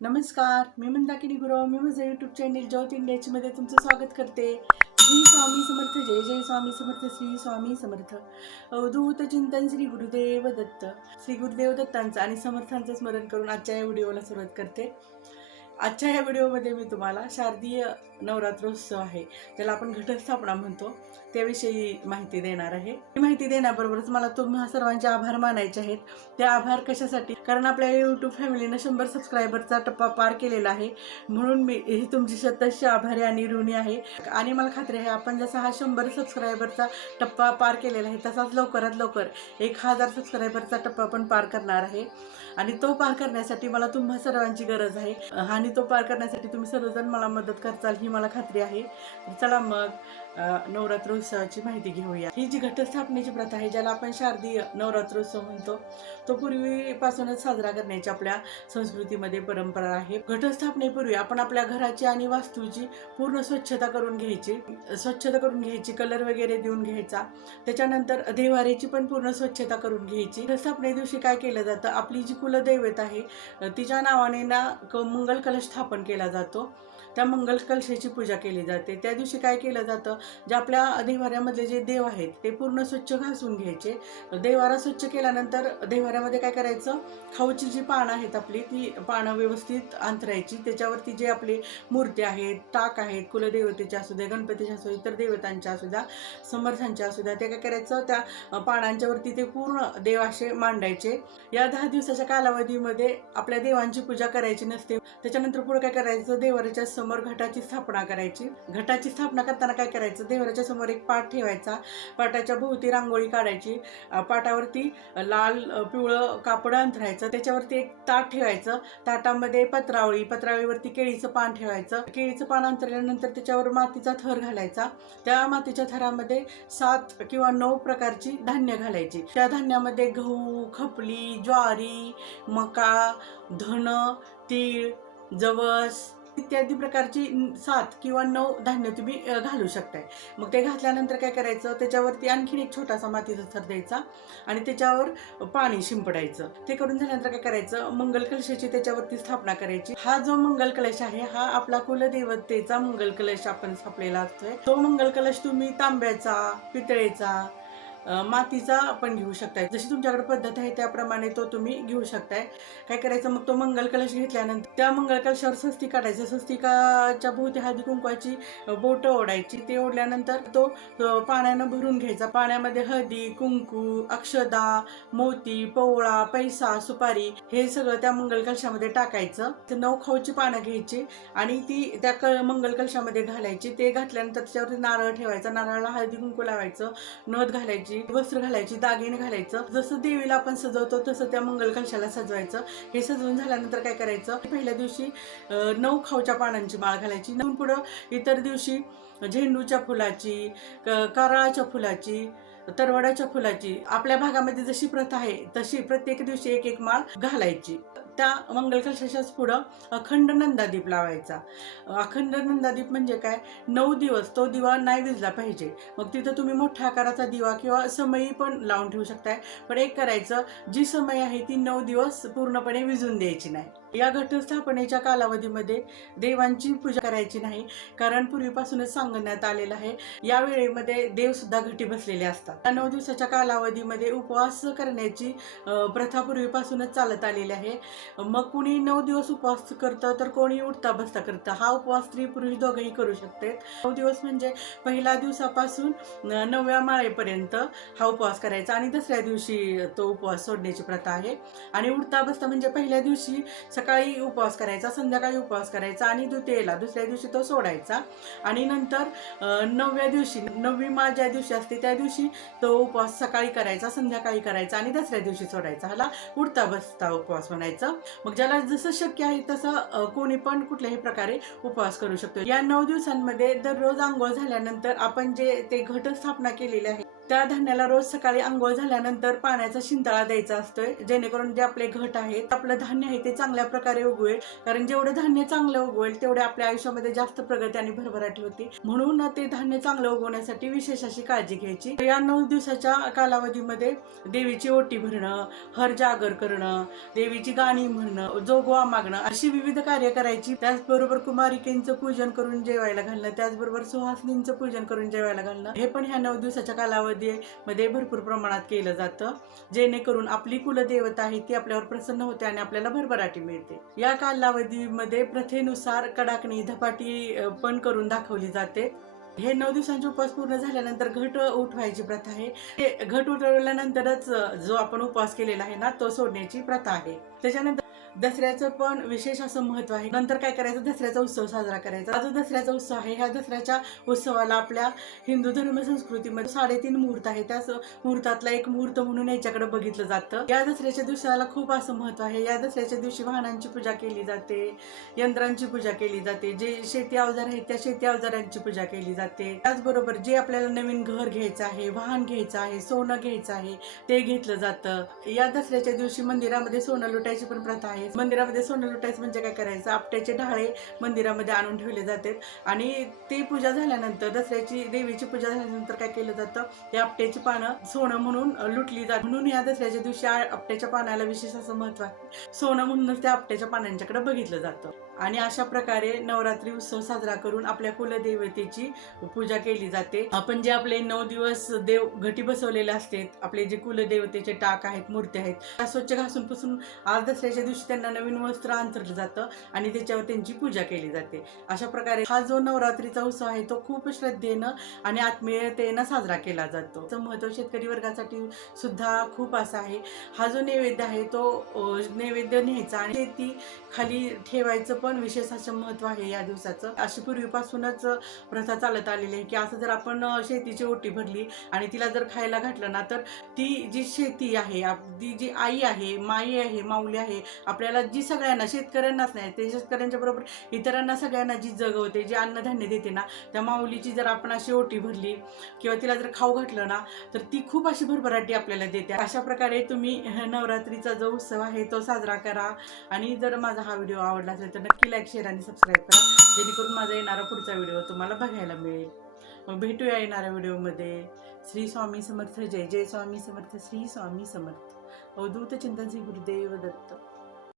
नमस्कार, मी मंदाकिनी गुरव. मी माझं YouTube channel ज्योत इंडियामध्ये तुमचं स्वागत करते. श्री स्वामी समर्थ. जय जय स्वामी समर्थ. श्री स्वामी समर्थ. अवधूत चिंतन श्री गुरुदेव दत्त. श्री गुरुदेव दत्तांचं आणि समर्थांचं स्मरण करून आजच्या या व्हिडिओला सुरुवात करते. आजच्या या व्हिडिओमध्ये मी तुम्हाला शारदीय नवरात्रोत्सव आहे, ज्याला आपण घटस्थापना म्हणतो, त्याविषयी माहिती देणार आहे. ही माहिती देण्याबरोबरच मला तुम्हा सर्वांचे आभार मानायचे आहेत. ते आभार कशासाठी? कारण आपल्या यूट्यूब फॅमिलीनं 100 सबस्क्रायबरचा टप्पा पार केलेला आहे, म्हणून मी ही तुमची शतश आभारी आणि ऋणी आहे. आणि मला खात्री आहे आपण जसा हा 100 सबस्क्रायबरचा टप्पा पार केलेला आहे, तसाच लवकरात लवकर 1000 सबस्क्रायबरचा टप्पा पण पार करणार आहे. आणि तो पार करण्यासाठी मला तुम्हा सर्वांची गरज आहे, आणि तो पार करण्यासाठी तुम्ही सर्वजण मला मदत करताल ही मला खात्री आहे. चला मग नवरात्रोत्सवाची माहिती घेऊया. ही जी घटस्थापनेची प्रथा आहे, ज्याला आपण शारदीय नवरात्रोत्सव म्हणतो, तो पूर्वीपासूनच साजरा करण्याची आपल्या संस्कृतीमध्ये परंपरा आहे. घटस्थापनेपूर्वी आपण आपल्या घराची आणि वास्तूची पूर्ण स्वच्छता करून घ्यायची, कलर वगैरे देऊन घ्यायचा. त्याच्यानंतर देवाऱ्याची पण पूर्ण स्वच्छता करून घ्यायची. घटस्थापने दिवशी काय केलं जातं, आपली जी कुलदैवत आहे तिच्या नावाने मंगल कलश स्थापन केला जातो. त्या मंगल कलशाची पूजा केली जाते. त्या दिवशी काय केलं जातं, जे आपल्या देवाऱ्यामधले जे देव आहेत ते पूर्ण स्वच्छ घासून घ्यायचे. देवारा स्वच्छ केल्यानंतर देवाऱ्यामध्ये काय करायचं, खाऊची जी पानं आहेत आपली, ती पानं व्यवस्थित अंतरायची. त्याच्यावरती जे आपले मूर्ती आहेत, टाक आहेत, कुलदेवतेच्या असू द्या, गणपतीच्या असू द्या, इतर देवतांच्या असू द्या, समर्थांच्या असू द्या, ते काय करायचं, त्या पानांच्यावरती ते पूर्ण देव असे मांडायचे. या 10 दिवसाच्या कालावधीमध्ये आपल्या देवांची पूजा करायची नसते. त्याच्यानंतर पुढे काय करायचं, देवाऱ्याच्या समोर घटाची स्थापना करायची. घटाची स्थापना करताना काय करायचं, देवाऱ्याच्या समोर एक पाट ठेवायचा. पाटाच्या भोवती रांगोळी काढायची. पाटावरती लाल पिवळं कापड अंथरायचं. त्याच्यावरती एक ताट ठेवायचं. ताटामध्ये पत्रावळीवरती केळीचं पान ठेवायचं. केळीचं पान अंथरल्यानंतर त्याच्यावर मातीचा थर घालायचा. त्या मातीच्या थरामध्ये 7 किंवा 9 प्रकारची धान्य घालायची. त्या धान्यामध्ये गहू, खपली, ज्वारी, मका, धन, तीळ, जवस इत्यादी प्रकारची 7 किंवा 9 धान्य तुम्ही घालू शकताय. मग ते घातल्यानंतर काय करायचं, त्याच्यावरती आणखीन एक छोटासा मातीचा थर द्यायचा आणि त्याच्यावर पाणी शिंपडायचं. ते करून झाल्यानंतर काय करायचं, मंगल कलशाची त्याच्यावरती स्थापना करायची. हा जो मंगल कलश आहे, हा आपला कुलदेवतेचा मंगल कलश आपण स्थापलेला असतोय. तो मंगल कलश तुम्ही तांब्याचा, पितळेचा, मातीचा आपण घेऊ शकताय. जशी तुमच्याकडे पद्धत आहे त्याप्रमाणे तो तुम्ही घेऊ शकताय. काय करायचं, मग तो मंगल कलश घेतल्यानंतर त्या मंगल कलशावर स्वस्तिक काढायचं. स्वस्तिकाच्या भोवती हळदी कुंकवाची बोटं ओढायची. ते ओढल्यानंतर तो पाण्यानं भरून घ्यायचा. पाण्यामध्ये हळदी, कुंकू, अक्षदा, मोती, पोवळा, पैसा, सुपारी हे सगळं त्या मंगल कलशामध्ये टाकायचं. 9 खाऊची पानं घ्यायची आणि ती त्या मंगल कलशामध्ये घालायची. ते घातल्यानंतर त्याच्यावरती नारळ ठेवायचा. नारळाला हळदी कुंकू लावायचं, नथ घालायची, वस्त्र घालायची, दागिने घालायचं. जसं देवीला आपण सजवतो तसं त्या मंगल कलशाला सजवायचं. हे सजवून झाल्यानंतर काय करायचं, पहिल्या दिवशी 9 खाऊच्या पानांची माळ घालायची. नंतर पुढं इतर दिवशी झेंडूच्या फुलाची, कारळाच्या फुलाची, तरवड्याच्या फुलाची, आपल्या भागामध्ये जशी प्रथा आहे तशी प्रत्येक दिवशी एक एक माळ घालायची. त्या मंगल कलशाच्याच पुढं अखंड नंदादीप लावायचा. अखंड नंदादीप म्हणजे काय, 9 दिवस तो दिवा नाही विझला पाहिजे. मग तिथं तुम्ही मोठ्या आकाराचा दिवा किंवा समई पण लावून ठेवू शकताय. पण एक करायचं, जी समई आहे ती 9 दिवस पूर्णपणे विझून द्यायची नाही. या घटस्थापनेच्या कालावधीमध्ये देवांची पूजा करायची नाही, कारण पूर्वीपासूनच सांगण्यात आलेलं आहे, या वेळेमध्ये देव सुद्धा घटी बसलेले असतात. या 9 दिवसाच्या कालावधीमध्ये उपवास करण्याची प्रथा पूर्वीपासूनच चालत आलेली आहे. मग कुणी 9 दिवस उपवास करतं, तर कोणी उठता बसता करतं. हा उपवास स्त्री पुरुष दोघंही करू शकते. 9 दिवस म्हणजे पहिल्या दिवसापासून 9व्या माळेपर्यंत हा उपवास करायचा आणि दुसऱ्या दिवशी तो उपवास सोडण्याची प्रथा आहे. आणि उठता बसता म्हणजे पहिल्या दिवशी सकाळी उपवास करायचा, संध्याकाळी उपवास करायचा आणि द्वितीयेला दुसऱ्या दिवशी तो सोडायचा. आणि नंतर 9व्या दिवशी, 9वी माळ ज्या दिवशी असते त्या दिवशी तो उपवास सकाळी करायचा, संध्याकाळी करायचा आणि दुसऱ्या दिवशी सोडायचा. ह्याला उठता बसता उपवास म्हणायचं. मग ज्याला जसं शक्य आहे तसं कोणी पण कुठल्याही प्रकारे उपवास करू शकतो. या 9 दिवसांमध्ये दररोज आंघोळ झाल्यानंतर आपण जे ते घटस्थापना केलेले आहे त्या धान्याला रोज सकाळी अंघोळ झाल्यानंतर पाण्याचा शिंतळा द्यायचा असतोय, जेणेकरून जे आपले घट आहेत, आपलं धान्य आहे ते चांगल्या प्रकारे उगवेल. कारण जेवढं धान्य चांगलं उगवेल तेवढे आपल्या आयुष्यामध्ये जास्त प्रगती आणि भरभराटी होती. म्हणून ते धान्य चांगलं उगवण्यासाठी विशेष अशी काळजी घ्यायची. या 9 दिवसाच्या कालावधीमध्ये देवीची ओटी भरणं, हर जागर करणं, देवीची गाणी म्हणणं, जोगवा मागणं, अशी विविध कार्य करायची. त्याचबरोबर कुमारिकेंचं पूजन करून जेवायला घालणं, त्याचबरोबर सुहासनींचं पूजन करून जेवायला घालणं, हे पण ह्या 9 दिवसाच्या कालावधीमध्ये भरपूर प्रमाणात केलं जातं, जेणेकरून आपली कुलदेवता आहे ती आपल्यावर प्रसन्न होते आणि आपल्याला भरभराटी मिळते. या कालावधीमध्ये प्रथेनुसार कडाकणी, धपाटी पण करून दाखवली जाते. हे 9 दिवसांचे उपवास पूर्ण झाल्यानंतर घट उठवायची प्रथा आहे. हे घट उठवल्यानंतरच जो आपण उपवास केलेला आहे ना, तो सोडण्याची प्रथा आहे. त्याच्यानंतर दसऱ्याचं पण विशेष असं महत्व आहे. नंतर काय करायचं, दसऱ्याचा उत्सव साजरा करायचा. हा जो दसऱ्याचा उत्सव आहे, ह्या दसऱ्याच्या उत्सवाला आपल्या हिंदू धर्म संस्कृतीमध्ये 3.5 मुहूर्त आहे. त्याच मुहूर्तातला एक मुहूर्त म्हणून याच्याकडे बघितलं जातं. या दसऱ्याच्या दिवसाला खूप असं महत्व आहे. या दसऱ्याच्या दिवशी वाहनांची पूजा केली जाते, यंत्रांची पूजा केली जाते, जे शेती अवजार आहेत त्या शेती अवजारांची पूजा केली जाते. त्याचबरोबर जे आपल्याला नवीन घर घ्यायचं आहे, वाहन घ्यायचं आहे, सोनं घ्यायचं आहे, ते घेतलं जातं. या दसऱ्याच्या दिवशी मंदिरामध्ये सोनं लुटायची पण प्रथा आहे. मंदिरामध्ये सोनं लुटायचं म्हणजे काय करायचं, आपट्याचे ढाळे मंदिरामध्ये आणून ठेवले जातात आणि ती पूजा झाल्यानंतर, दसऱ्याची देवीची पूजा झाल्यानंतर काय केलं जातं, त्या आपट्याची पानं सोनं म्हणून लुटली जातात. म्हणून या दसऱ्याच्या दिवशी आपट्याच्या पानाला विशेष असं महत्व आहे. सोनं म्हणूनच त्या आपट्याच्या पानांच्याकडे बघितलं जातं. आणि अशा प्रकारे नवरात्री उत्सव साजरा करून आपल्या कुलदेवतेची पूजा केली जाते. आपण जे आपले 9 दिवस देव घटी बसवलेले असते, आपले जे कुलदेवतेचे टाक आहेत, मूर्ती आहेत, त्या स्वच्छ घासून पुसून आज दसऱ्याच्या दिवशी त्यांना नवीन वस्त्र अंतरलं जातं आणि त्याच्यावर त्यांची पूजा केली जाते. अशा प्रकारे हा जो नवरात्रीचा उत्सव आहे तो खूप श्रद्धेनं आणि आत्मीयतेनं साजरा केला जातो. त्याचं महत्व शेतकरी वर्गासाठी सुद्धा खूप असं आहे. हा जो नैवेद्य आहे तो नैवेद्य न्यायचा आणि शेती खाली ठेवायचं पण विशेष असं महत्व आहे या दिवसाचं. अशी पूर्वीपासूनच प्रथा चालत आलेली आहे की असं जर आपण शेतीची ओटी भरली आणि तिला जर खायला घातलं ना, तर ती जी शेती आहे, ती जी आई आहे, माई आहे, माऊली आहे, आपल्याला जी सगळ्यांना, शेतकऱ्यांनाच नाही, ते शेतकऱ्यांच्या बरोबर इतरांना सगळ्यांना जी जगवते, जी अन्नधान्य देते ना, त्या माऊलीची जर आपण अशी ओटी भरली किंवा तिला जर खाऊ घातलं ना, तर ती खूप अशी भरभराटी आपल्याला देते. अशा प्रकारे तुम्ही नवरात्रीचा जो उत्सव आहे तो साजरा करा. आणि जर माझा हा व्हिडिओ आवडला असेल तर नक्की लाईक, शेअर आणि सबस्क्राईब करा, जेणेकरून माझा येणारा पुढचा व्हिडिओ तुम्हाला बघायला मिळेल. मग भेटूया येणाऱ्या व्हिडिओमध्ये. श्री स्वामी समर्थ. जय जय स्वामी समर्थ. श्री स्वामी समर्थ. अवधूत चिंतन श्री गुरुदेव दत्त.